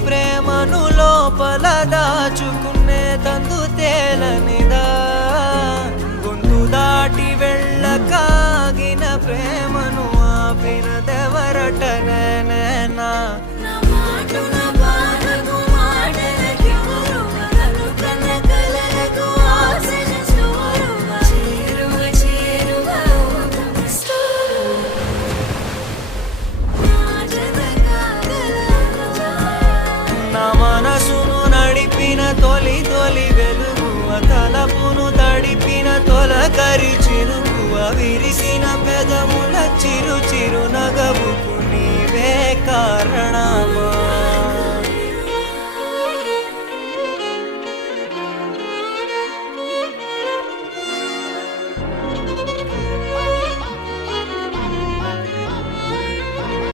ప్రేమను లోపల దాచుకునే తందు తేలనిదా గొంతు దాటి వెళ్ళకాగిన ప్రేమను ఆపినదెవరటనేనా మనసును నడిపిన తొలి తొలి వెలుగువ తలపును తడిపిన తొలకరి చిరుకువ విరిసిన పెదముల చిరు చిరు నగవుకు